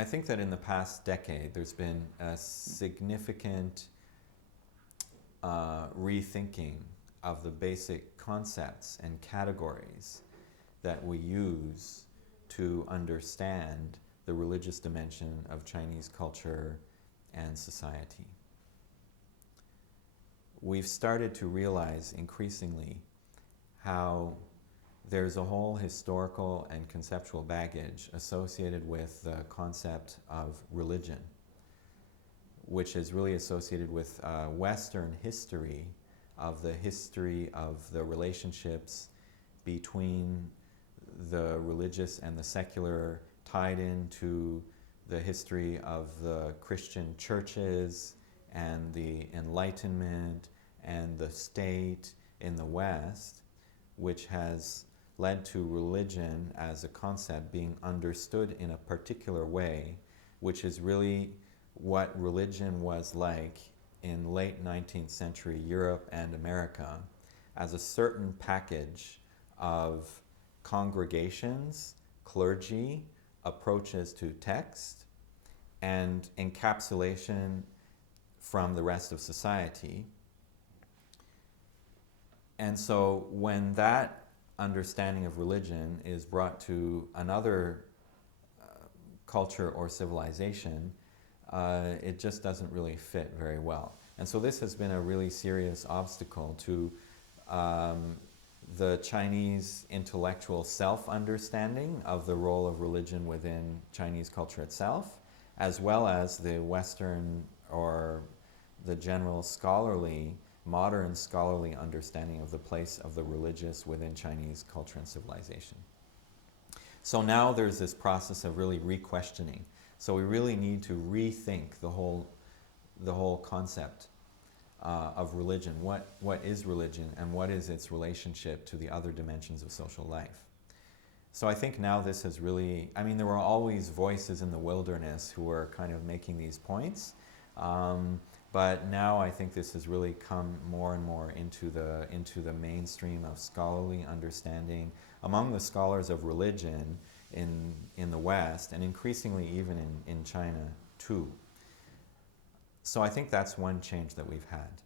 I think that in the past decade, there's been a significant rethinking of the basic concepts and categories that we use to understand the religious dimension of Chinese culture and society. We've started to realize increasingly how there's a whole historical and conceptual baggage associated with the concept of religion, which is really associated with Western history of the relationships between the religious and the secular, tied into the history of the Christian churches and the Enlightenment and the state in the West, which has led to religion as a concept being understood in a particular way, which is really what religion was like in late 19th century Europe and America, as a certain package of congregations, clergy, approaches to text, and encapsulation from the rest of society. And so when that understanding of religion is brought to another culture or civilization, it just doesn't really fit very well. And so this has been a really serious obstacle to the Chinese intellectual self-understanding of the role of religion within Chinese culture itself, as well as the Western or the general scholarly, modern scholarly understanding of the place of the religious within Chinese culture and civilization. So now there's this process of really re-questioning. So we really need to rethink the whole concept of religion. What is religion, and what is its relationship to the other dimensions of social life? So I think now this has really, I mean, there were always voices in the wilderness who were kind of making these points, but now I think this has really come more and more into the mainstream of scholarly understanding among the scholars of religion in the West, and increasingly even in China too. So I think that's one change that we've had.